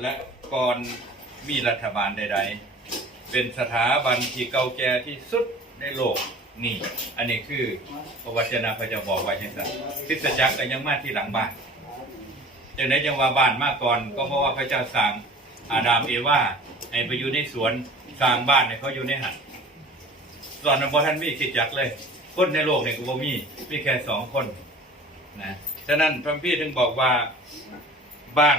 และก่อนมีรัฐบาลใด ๆ เป็นสถาบันที่เก่าแก่ที่สุดในโลกนี่ อันนี้คือพระวจนะพระเจ้าบอกไว้จังซั่นคริสตจักรก็ยังมาที่หลังบ้านจังไดจังว่าบ้านมาก่อน ก็เพราะว่าพระเจ้าสั่งอาดามเอวาให้ไปอยู่ในสวนสร้างบ้านให้เขาอยู่ในหันตอนนั้นบ่ท่านมีคริสตจักรเลย คนในโลกเนี่ยก็บ่มีมีแค่สองคนนะฉะนั้นพระพี่ถึงบอกว่าบ้าน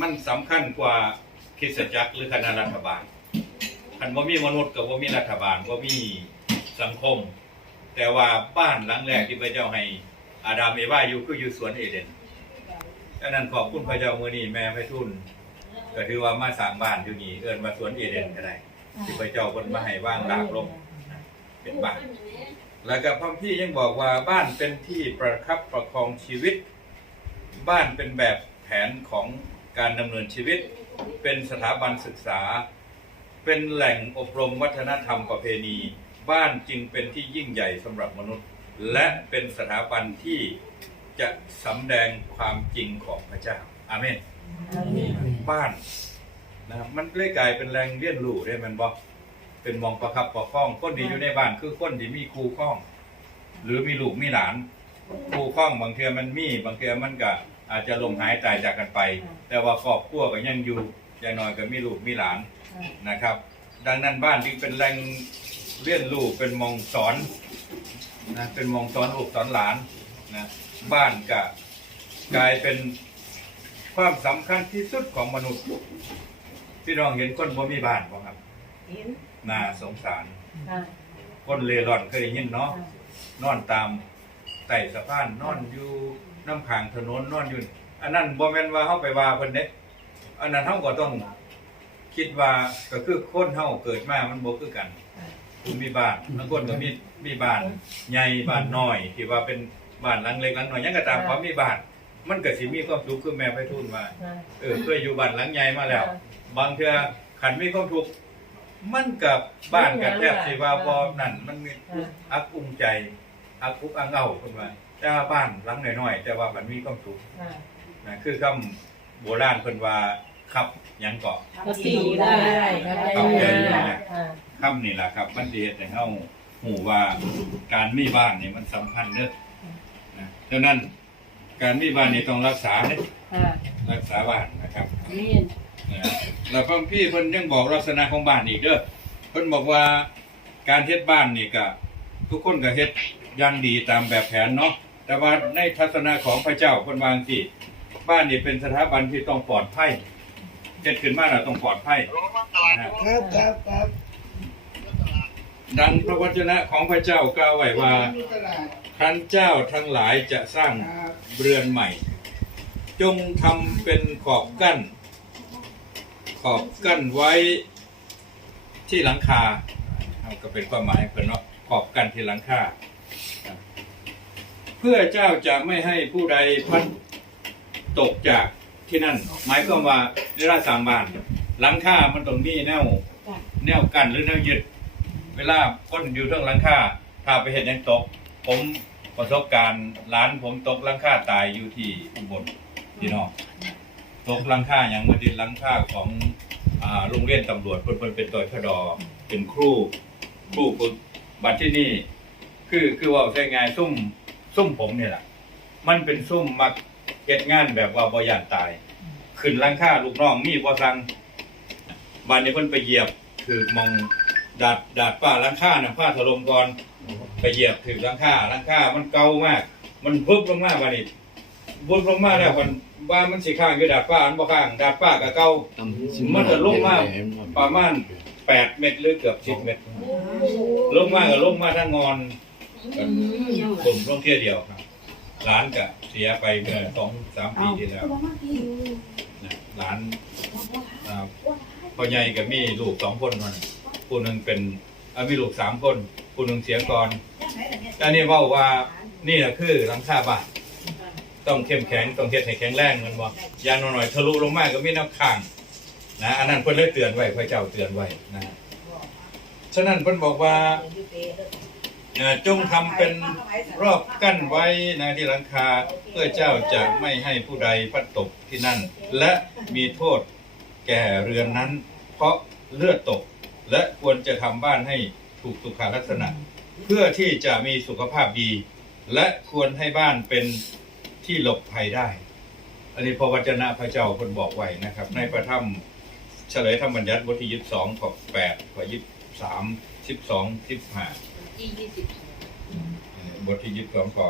มันสำคัญกว่าคริสตจักรหรือคณะรัฐบาลคันบ่ามีมนุษย์กับบ่ามีรัฐบาลบ่ามีสังคม แต่ว่าบ้านหลังแรกที่พระเจ้าให้อาดามเอวาอยู่คืออยู่สวนเอเดนฉะนั้นขอบคุณพระเจ้ามือนี้แม่พระทุนก็ถือว่ามาสร้างบ้านอยู่นี่เอิ้นว่าสวนเอเดนก็ได้ที่พระเจ้าเพิ่นมาให้ว่างลากลงเป็นบ้าน แล้วก็พระพี่ยังบอกว่าบ้านเป็นที่ประคับประคองชีวิต บ้านเป็นแบบแผนของ การดำเนินชีวิต เป็นสถาบันศึกษา เป็นแหล่งอบรมวัฒนธรรมประเพณี บ้านจึงเป็นที่ยิ่งใหญ่สำหรับมนุษย์ และเป็นสถาบันที่จะสำแดงความจริงของพระเจ้าอาเมนบ้านนะครับมันเลยกลายเป็นแรงเลี้ยนรู้ได้มันบอกเป็นมองประคับประคองคนดีอยู่ในบ้านคือคนที่มีครูข้อง หรือมีลูกมีหลานครูข้องบางเทือมันมี บางเทือมันก็ อาจจะลมหายตายจากกันไป แต่ว่าครอบครัวก็ยังอยู่อย่างน้อยก็มีลูกมีหลานนะครับ ดังนั้นบ้านจึงเป็นแรงเลี้ยนลูกเป็นมองสอนนะเป็นมองสอนลูกสอนหลานนะบ้านก็กลายเป็นความสำคัญที่สุดของมนุษย์พี่น้องเห็นคนบ่มีบ้านบ่ครับเห็นน่าสงสาร ค่ะคนเร่ร่อนเคยได้ยินเนาะนอนตามใต้สะพานนอนอยู่ น้ำข้างถนนนอนอยู่อันนั้นบ่แม่นว่าเฮาไปว่าเพิ่นเด้อันนั้นเฮาก็ต้องคิดว่าก็คือคนเฮาเกิดมามันบ่คือกันคุณมีบ้านบางคนก็มีมีบ้านใหญ่บ้านน้อยที่ว่าเป็นบ้านหลังเล็กหลังน้อยหยังก็ตามความมีบ้าน มันก็สิมีความสุขคือแม่ไปทูลว่าค่ะเออเคยอยู่บ้านหลังใหญ่มาแล้ว บางเทื่อขันมีความทุกข์มันกับบ้านกับแทบสิว่าบ่นั่นมันมีอักอุ้งใจ อักอุกอังเอาคนว่า แต่ว่าบ้านหลังน้อยๆแต่ว่ามันมีความสุขค่ะนะคือคำโบราณเพิ่นว่าขับหยังเกาะ ก็ตีได้ครับเอาใจอยู่ได้นะ ค่ะคำนี่แหละครับ มันสิเฮ็ดให้เฮาฮู้ว่าการมีบ้านนี่มันสำคัญเด้อนะฉะนั้นการมีบ้านนี่ต้องรักษาเด้อค่ะรักษาบ้านนะครับ นี่นะแล้วพ่อพี่เพิ่นยังบอกลักษณะของบ้านอีกเด้อเพิ่นบอกว่าการเฮ็ดบ้านนี่ก็ทุกคนก็เฮ็ดอย่างดีตามแบบแผนเนาะ แต่ว่าในทัศนะของพระเจ้าเพิ่นวาจังที่บ้านนี่เป็นสถาบันที่ต้องปลอดภัยเฮ็ดขึ้นมาแล้วต้องปลอดภัยนะฮะครับครับครับดังพระวจนะของพระเจ้ากล่าวไว้ว่าตลาดครั้นเจ้าทั้งหลายจะสร้างครับเรือนใหม่ จงทำเป็นขอบกั้น ขอบกั้นไว้ที่หลังคาเอาก็เป็นความหมายเพิ่นเนาะขอบกั้นที่หลังคา เพื่อเจ้าจะไม่ให้ผู้ใดพลัดตกจากที่นั่น หมายความว่าในราสร้างบ้านหลังคามันต้องมีแนวแนวกันหรือแนวยึด เวลาคนอยู่เรื่องหลังคาถ้าไปเห็นยังตก ผมประสบการณ์ร้านผมตกหลังคาตายอยู่ที่อุบลพี่น้องตกหลังคาอย่างมาดินหลังคาของอ่าโรงเรียนตำรวจเพิ่นเพิ่นเป็นตัวชดอเป็นครูครูฝึกบัดที่นี่ คือคือว่าใช้งานซุ่ม ซุ่มผมเนี่ยแหละมันเป็นซุ่มมักเฮ็ดงานแบบว่าบ่ย่านตาย ขึ้นหลังคาลูกน้องมีบ่สั่งบ้านนี้เพิ่นไปเหยียบคือมองดาดดาดฝ้าหลังคาน่ะฝ้าถล่มก่อนไปเหยียบถึงหลังคาหลังคามันเก่ามาก มันพุบลงมาบานี้พุบลงมาแล้วมันว่ามันสิข้างอยู่ดาดฟ้าอันบ่ข้างดาดฟ้าก็เก่ามันจะลงมาประมาณแปดเมตรหรือเกือบสิบเมตรลงมาก็ลงมาทั้งงอน กันผมลงเที่ยวเดียวครับร้านก็เสียไปเมื่อสองสามปีที่แล้วนะร้านอ่าพ่อใหญ่กับมีลูกสองคนมันผู้หนึ่งเป็นอ่ามีลูกสามคนผู้หนึ่งเสียก่อนแต่นี่เว่าว่านี่แหละคือหลังคาบ้านต้องเข้มแข็งต้องเฮ็ดให้แข็งแรงแมันบ่อยางน้อยๆทะลุลงมาก็มีแนวข้างนะอันนั้นเพิ่นเลยเตือนไว้พระเจ้าเตือนไว้นะฉะนั้นเพิ่นบอกว่า จงทำเป็นรอบกั้นไว้นะที่หลังคาเพื่อเจ้าจะไม่ให้ผู้ใดพัดตกที่นั่น และมีโทษแก่เรือนนั้น เพราะเลือดตก และควรจะทำบ้านให้ถูกสุขลักษณะ เพื่อที่จะมีสุขภาพดี และควรให้บ้านเป็นที่หลบภัยได้ อันนี้พระวจนะพระเจ้าคนบอกไว้นะครับ ในพระธรรมเฉลยธรรมบัญญัติบทที่ยี่สิบสองข้อแปดข้อยี่สิบสามสิบสองสิบห้า ที่ยี่สิบบทที่ยี่สิบสองข้อ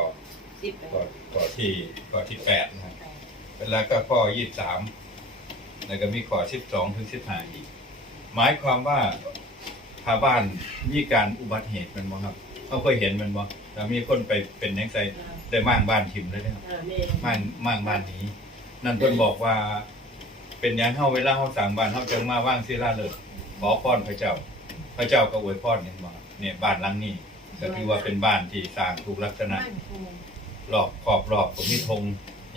สิบข้อข้อที่ข้อที่แปดนะครับแล้วก็ข้อยี่สิบสามแล้วก็มีข้อสิบสองถึงสิบห้าอีก หมายความว่าชาวบ้านมีการอุบัติเหตุแมันบ่ครับเขาเคยเห็นแมันบ่แต่มีคนไปเป็นยังไงได้มั่างบ้านทิมเลยนะครับมั่างมั่างบ้านนี้ นั่นเพิ่นบอกว่า เป็นหยังเฮาเวลาเฮาสั่งบ้านเฮาจังมาว่างศิลาฤกษ์ขอพรพระเจ้า พระเจ้าก็อวยพรเห็นบ่ครับ เนี่ยบ้านหลังนี้ก็ถือว่าเป็นบ้านที่สร้างถูกลักษณะ รอบขอบรอบผมมีธง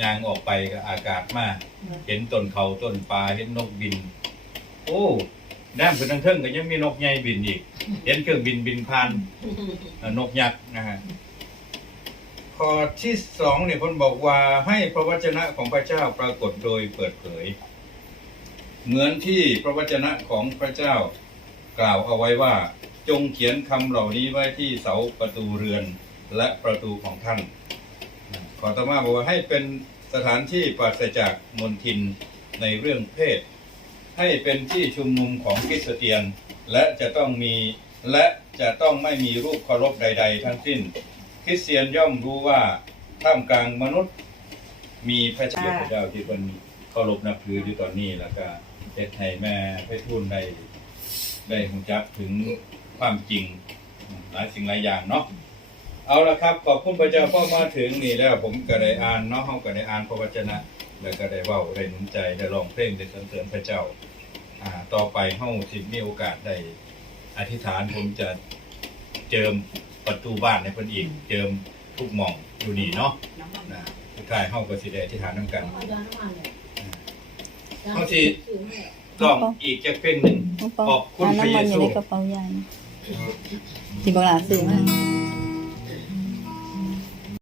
ยางออกไปก็อากาศมาก เห็นต้นเขาต้นปลาเห็นนกบิน โอ้ด้านขึ้นทางเทิงก็ยังมีนกใหญ่บินอีก เห็นเครื่องบินบินผ่านเอ่อนกยักษ์นะฮะข้อที่สองเนี่ยพนบอกว่าให้พระวจนะของพระเจ้าปรากฏโดยเปิดเผย เหมือนที่พระวจนะของพระเจ้ากล่าวเอาไว้ว่า จงเขียนคำเหล่านี้ไว้ที่เสาประตูเรือนและประตูของท่าน ขอตมาบอกว่าให้เป็นสถานที่ปราศจากมลทินในเรื่องเพศ ให้เป็นที่ชุมนุมของคริสเตียน และจะต้องมีและจะต้องไม่มีรูปเคารพใด ๆ ทั้งสิ้น คริสเตียนย่อมรู้ว่าท่ามกลางมนุษย์ มีพระเจ้าพระเจ้าที่คนเคารพนับถืออยู่ตอนนี้แล้วก็เฮ็ดให้แม่พชรทูลได้ได้หูจักถึง ความจริง หลายสิ่งหลายอย่างเนาะเอาละครับ ขอบคุณพระเจ้าพ่อมาถึงนี่แล้วผมก็ได้อ่านเนาะเฮาก็ได้อ่านพระวจนะ แล้วก็ได้เว้าได้หนุนใจได้ร้องเพลงได้สรรเสริญพระเจ้าอ่าต่อไปเฮาสิมีโอกาสได้อธิษฐานผมจะเจิมประตูบ้านในเพิ่นอีก เจิมทุกหม่องอยู่นี่เนาะนะสุดท้ายเฮาก็สิได้อธิษฐานนํกันเฮาสิต้องอีกจักเพลงหนึงขอบคุณเอาพระน้ำเยมันอซู ยู่ในกระเป๋ายายนะที่บอกลานซื้อมา